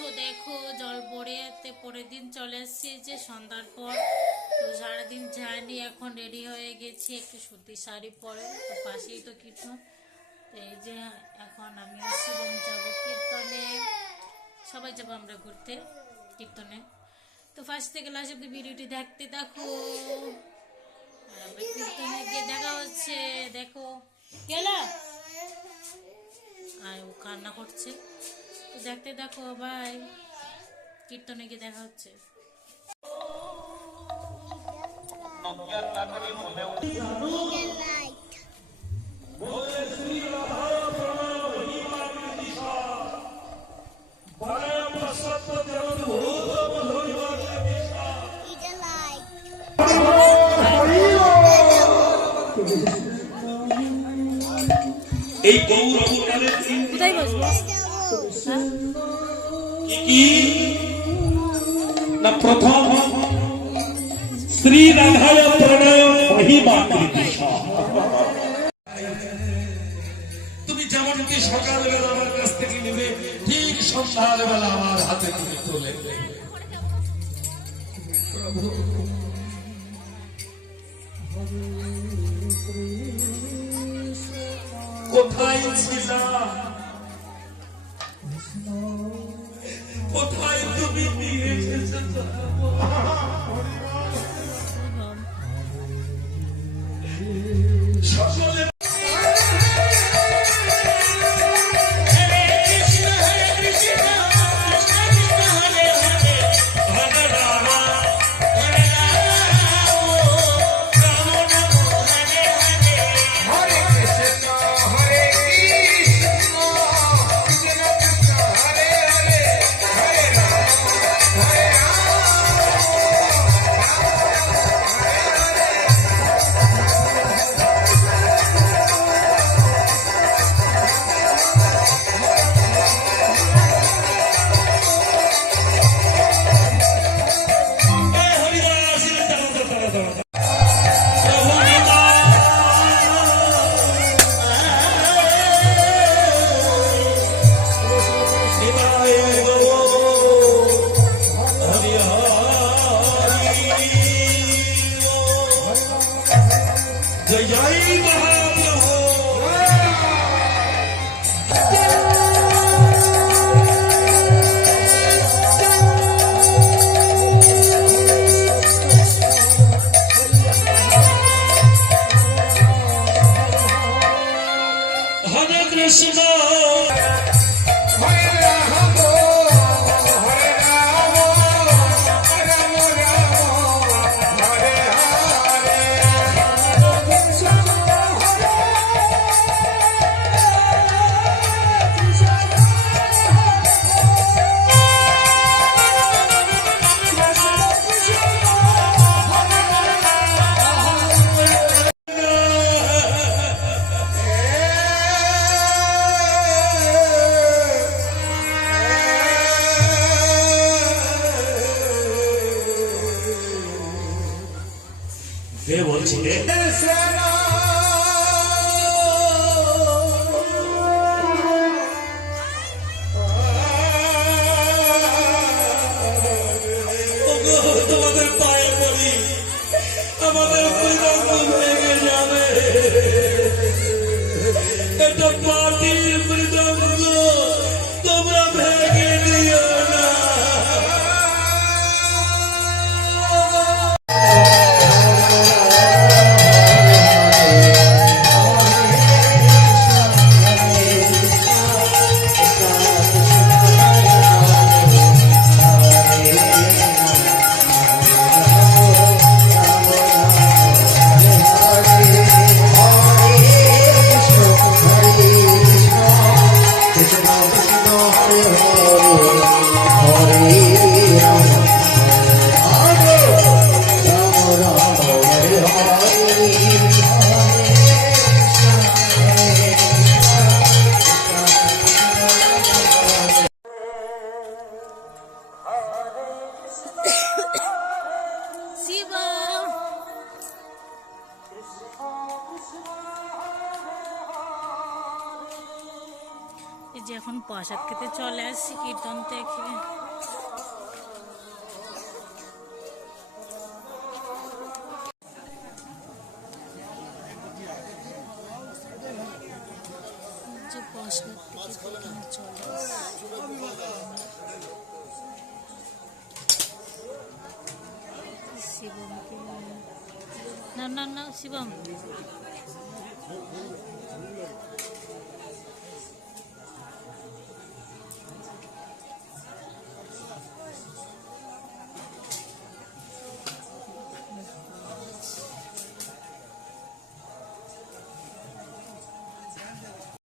পাচ্ছো দেখো জল পড়েতে পরের দিন চলে এসেছি যে সন্ধ্যার পর। তো সারাদিন যায়নি, এখন রেডি হয়ে গেছি একটু সুতির শাড়ি পরে, তো পাশেই তো কীর্তন। তো এই যে এখন আমি শিবম যাবো কীর্তনে, সবাই যাবো আমরা ঘুরতে কীর্তনে। তো ফার্স্ট থেকে লাস্ট অব্দি ভিডিওটি দেখতে দেখো, আর আমরা কীর্তনে গিয়ে দেখা হচ্ছে। দেখো গেলা আর ও কান্না করছে, তো দেখতে দেখো ভাই, কীর্তনে গিয়ে দেখা হচ্ছে। এই গৌরবকালের কোথায় বসবো? কি না প্রথম শ্রী রাধায় প্রণয় মহিমা কৃষ্ণ। তুমি যেমনকি সকালবেলা আমার কাছ থেকে নেবে, ঠিক সন্ধ্যার বেলা আমার হাতে তুমি তুলে দেবে। কোথায় ছিলাম, কোথায় তুমি নিয়ে এসেছো সকলে। Hare Krishna, Hare Rama, Hare Rama, Rama Rama, Hare Hare. কে বলছি রে? তোমাদের পায়ে পড়ি, আমাদের ভেঙে যাবে। এটা পাটির মৃদঙ্গ, তোমরা ভেঙে দিও না। প্রসাদ খেতে চলে আসছি কীর্তন থেকে। যে প্রসাদ থেকে কীর্তনে চলে আসছি। শিবমকে না না না শিবম